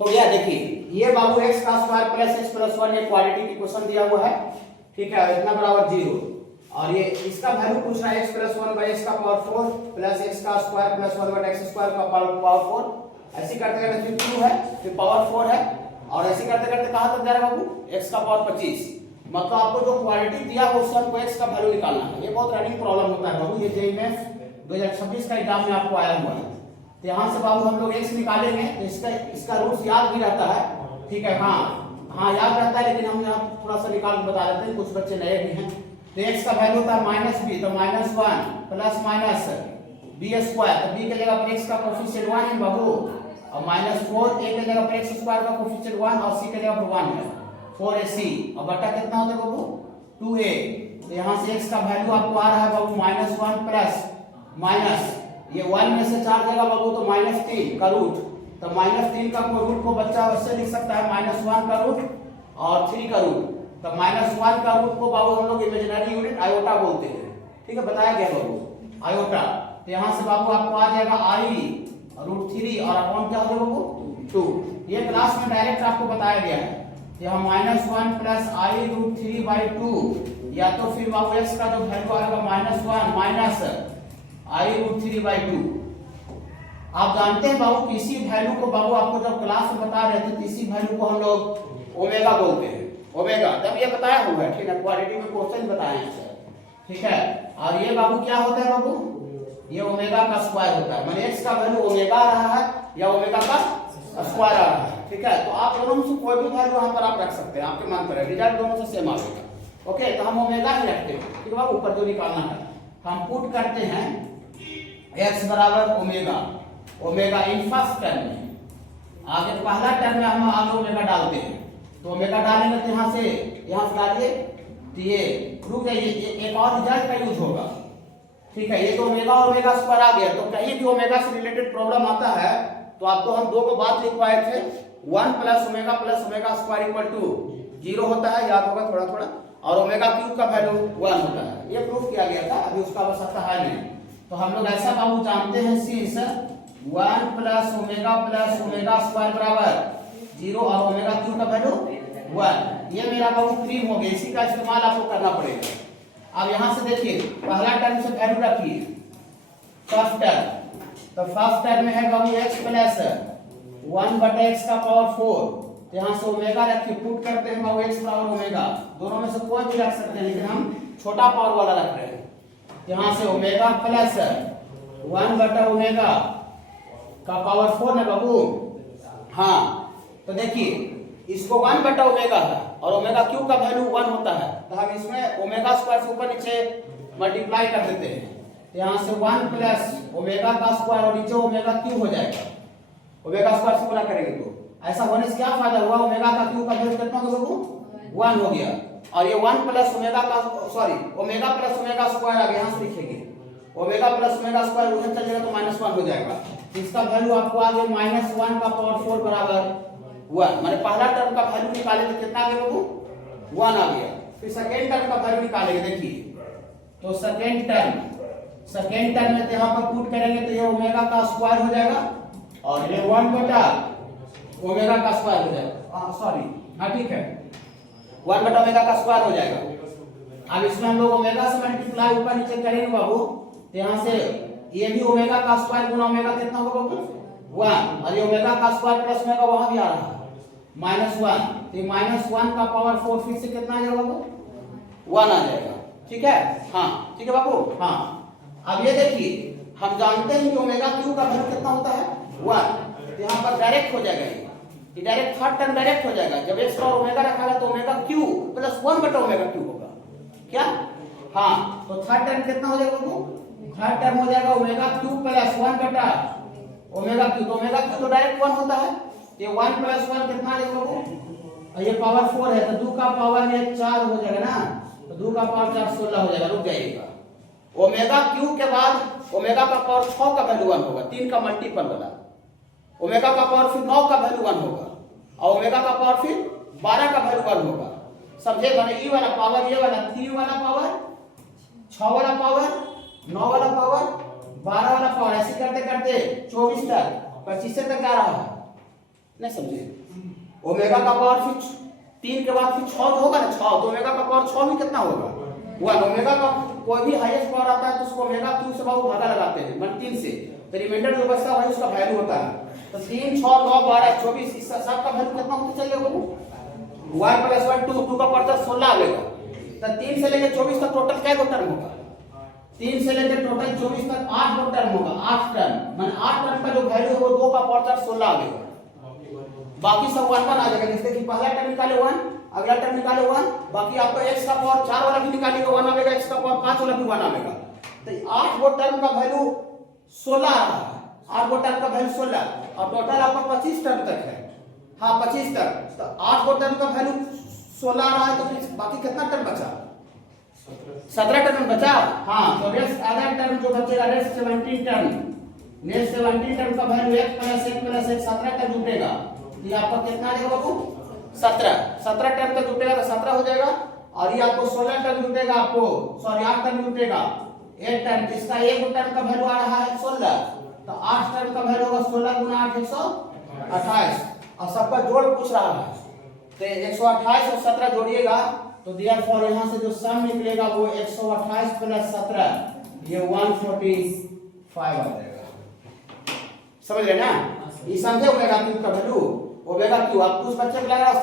हो गया। देखिए ये बाबू x का स्क्वायर प्लस x प्लस 1 ये क्वाड्रेटिक इक्वेशन दिया हुआ है, ठीक है, इतना बराबर 0। और ये इसका वैल्यू पूछ रहा है x प्लस 1 बाई x का पावर 4 प्लस x का square plus 1 by x square का पावर 4। ऐसे करते करते फिर 2 है, फिर पावर 4 है, और ऐसे करते करते कहां तक जा रहा है बाबू, x का पावर 25। मतलब आपको जो क्वाड्रेटिक दिया है उसका हमको x का वैल्यू निकालना है। ये बहुत रनिंग प्रॉब्लम होता है बाबू, ये जेईई में 2026 का एग्जाम में आपको आया हुआ है। तो यहाँ से बाबू हम लोग x निकालेंगे तो इसका रूट्स याद भी रहता है, ठीक है, हाँ याद रहता है, लेकिन हम यहाँ थोड़ा सा निकाल के बता देते हैं, कुछ बच्चे नए भी हैं। तो x का वैल्यू होता है -b, तो -1 प्लस माइनस b स्क्वायर, तो b के जगह पर x का कोफिशिएंट 1 है बाबू, और -4 a के जगह पर x स्क्वायर का कोफिशिएंट 1 और c के जगह पर 1 है 4ac, और बटा कितना होता है बाबू 2a। तो यहाँ से x का वैल्यू आपको आ रहा है बाबू -1 प्लस माइनस ये 1 में से 4 देगा बाबू तो -3 का रूट, तो -3 का रूट को बच्चा वैसे लिख सकता है -1 का रूट और 3 का रूट। तो -1 का रूट को बाबू हम लोग इमेजिनरी यूनिट आयोटा बोलते हैं, ठीक है, बताया गया बाबू आयोटा। तो यहाँ से बाबू आपको आ जाएगा i√3 और अपॉन क्या हो जाएगा बाबू 2। ये क्लास में डायरेक्ट आपको बताया गया है। यहाँ -1 प्लस i√3/2, या तो फिर बाबू x का जो वैल्यू आएगा -1 माइनस i√3/2। आप जानते हैं बाबू किसी वैल्यू को बाबू आपको जब क्लास में बता रहे थे किसी वैल्यू को हम लोग ओमेगा बोलते हैं, ओमेगा जब ये बताया हुआ है, ठीक है, क्वाड्रेटिक में क्वेश्चन बताए हैं सर, ठीक है। और ये बाबू क्या होता है बाबू, ये ओमेगा का स्क्वायर होता है, माने x का वैल्यू ओमेगा आ रहा है या ओमेगा का स्क्वायर आ रहा है, ठीक है। तो आप दोनों में से कोई भी वैल्यू यहाँ पर आप रख सकते हैं, आपके मन पर है, रिजल्ट दोनों से सेम आएगा। ओके, तो हम ओमेगा ही रखते हैं, ठीक है बाबू। ऊपर जो निकालना है हम पुट करते हैं x बराबर omega, omega in first term में, आगे पहला टर्म में हम आगे ओमेगा डालते हैं, तो ओमेगा डालेंगे तो यहाँ से डालिए, तो ये रुक जाइए, एक और रिजल्ट का यूज होगा, ठीक है। ये तो ओमेगा और ओमेगा स्क्वायर आ गया, तो कहीं भी ओमेगा से रिलेटेड प्रॉब्लम आता है तो आपको हम दो को बात लिखवाए थे, 1 plus omega square equal to 0 होता है, याद होगा थोड़ा थोड़ा, और ओमेगा क्यूब का वैल्यू 1 होता है, ये प्रूफ किया गया था, अभी उसका आवश्यकता है नहीं। तो हम लोग ऐसा बाबू जानते हैं सिंस 1 प्लस ओमेगा स्क्वायर बराबर 0 और ओमेगा क्यूब का वैल्यू 1, ये मेरा बाबू प्रूफ हो गया, इसी का इस्तेमाल आपको करना पड़ेगा। अब यहाँ से देखिए पहला टर्म से वैल्यू रखिए फर्स्ट टर्म, तो फर्स्ट टर्म में है बाबू x प्लस 1 बटा x का पावर 4, तो यहाँ से ओमेगा रखिए, पुट करते हैं बाबू x बराबर ओमेगा, दोनों में से कोई भी रख सकते हैं, लेकिन हम छोटा पावर वाला रख रहे हैं। यहाँ से ओमेगा प्लस 1 बटा ओमेगा का पावर 4 है बाबू, हाँ। तो देखिए इसको 1 बटा ओमेगा है और ओमेगा क्यू का वैल्यू 1 होता है, तो हम इसमें ओमेगा स्क्वायर से ऊपर नीचे मल्टीप्लाई कर देते हैं, यहाँ से 1 प्लस ओमेगा का स्क्वायर और नीचे ओमेगा क्यू हो जाएगा, ओमेगा स्क्वायर से गुणा करेंगे तो ऐसा होने से क्या फायदा हुआ, ओमेगा का क्यू का वैल्यू कितना होगा बाबू 1 हो गया, और ये 1 प्लस ओमेगा का ओमेगा प्लस ओमेगा स्क्वायर आ गया, यहाँ से लिखेंगे ओमेगा प्लस ओमेगा स्क्वायर उधर चल जाएगा तो -1 हो जाएगा, इसका वैल्यू आपको आ गया -1 का पावर 4 बराबर 1, माने पहला टर्म का वैल्यू निकाले तो कितना आ गया बाबू 1 आ गया। फिर सेकेंड टर्म का वैल्यू निकालेंगे, देखिए तो सेकेंड टर्म में यहाँ पर पुट करेंगे तो ये ओमेगा का स्क्वायर हो जाएगा और ये 1 बटा ओमेगा का स्क्वायर हो जाएगा, हाँ ठीक है, 1 बटा ओमेगा का स्क्वायर हो जाएगा। अब इसमें हम लोग ओमेगा से मल्टीप्लाई ऊपर नीचे करेंगे बाबू, तो यहाँ से ये भी ओमेगा का स्क्वायर गुना ओमेगा कितना होगा बाबू 1, और ये ओमेगा का स्क्वायर प्लस ओमेगा वहां भी आ रहा है -1, तो -1 का पावर 4 फिर से कितना आ जाएगा बाबू 1 आ जाएगा, ठीक है, हाँ ठीक है बाबू, हाँ। अब ये देखिए हम जानते हैं कि ओमेगा क्यू का वैल्यू कितना होता है 1, तो यहाँ पर डायरेक्ट हो जाएगा, ये डायरेक्ट थर्ड टर्म डायरेक्ट हो जाएगा, जब x और ओमेगा रखा है तो ओमेगा क्यू प्लस 1 बटा ओमेगा क्यू होगा क्या, हाँ। तो थर्ड टर्म कितना हो जाएगा बाबू, थर्ड टर्म हो जाएगा ओमेगा क्यू प्लस 1 बटा ओमेगा क्यू, तो ओमेगा क्यू तो डायरेक्ट 1 होता है, ये 1 प्लस 1 कितना आ जाएगा बाबू, और ये पावर 4 है तो 2 का पावर ये 4 हो जाएगा ना, तो 2 का पावर 4 16 हो जाएगा, रुक जाइएगा। ओमेगा क्यू के बाद ओमेगा का पावर 6 का वैल्यू 1 होगा, 3 का मल्टीपल वाला, ओमेगा का पावर फिर 9 का वैल्यू 1 होगा, और ओमेगा का पावर फिर 12 का वैल्यू 1 होगा, समझे, माने ई वाला पावर, ये वाला 3 वाला पावर, 6 वाला पावर, 9 वाला पावर, 12 वाला पावर, ऐसे करते करते 24 तक 25 तक आ रहा है, नहीं समझे? ओमेगा का पावर फिर 3 के बाद फिर 6 जो होगा ना 6, तो ओमेगा का पावर 6 भी कितना होगा 1। ओमेगा का कोई भी हाईएस्ट पावर आता है तो उसको ओमेगा क्यू से बाबू भागा लगाते हैं 3 से, तो रिमाइंडर जो बचता है उसका वैल्यू होता है। तो 3 6 9 12 24 इस सब का वैल्यू कितना होता चलेगा बाबू 1 + 1 2 2 का पावर 16 आएगा। तो 3 से लेकर 24 तक टोटल क्या टर्म होगा 3 से लेकर टोटल 24 तक 8 टर्म होगा 8 टर्म, माने 8 टर्म का जो वैल्यू है वो 2 का पावर 16 आएगा। बाकी सब 1 1 आ जाएगा, जैसे कि पहला टर्म निकाले 1, अगला टर्म निकाले 1, बाकी आपको x का पावर 4 वाला भी निकालिएगा 1 आएगा, x का पावर 5 वाला भी 1 आएगा। तो 8 वो टर्म का वैल्यू 16 आ रहा है, 8 वो टर्म का वैल्यू 16 और टोटल आपका 25 टर्म तक है। हाँ 25 तक, तो 8 वो टर्म का वैल्यू 16 आ रहा है, तो फिर बाकी कितना टर्म बचा 17 टर्म बचा। हाँ तो नेक्स्ट अदर टर्म जो बचेगा नेक्स्ट 17 टर्म, नेक्स्ट 17 टर्म का वैल्यू 1 + 1 + 1 17 तक जुटेगा। ये आपका कितना आएगा बाबू 17 टर्म तक जुटेगा तो 17 हो जाएगा। और ये आपको 16 टर्म जुटेगा, आपको सॉरी 8 टर्म जुटेगा, 1 टर्म, इसका 1 टर्म का वैल्यू आ रहा है 16, तो 8 टर्म का वैल्यू होगा 16 × 8 128। और सबका जोड़ पूछ रहा है तो 128 और 17 जोड़िएगा तो देयरफॉर यहां से जो सम निकलेगा वो 128 + 17 ये 145 आ जाएगा। समझ रहे ना? ये समझे ओमेगा क्यू का वैल्यू, ओमेगा क्यू आप कुछ बच्चे को लग रहा है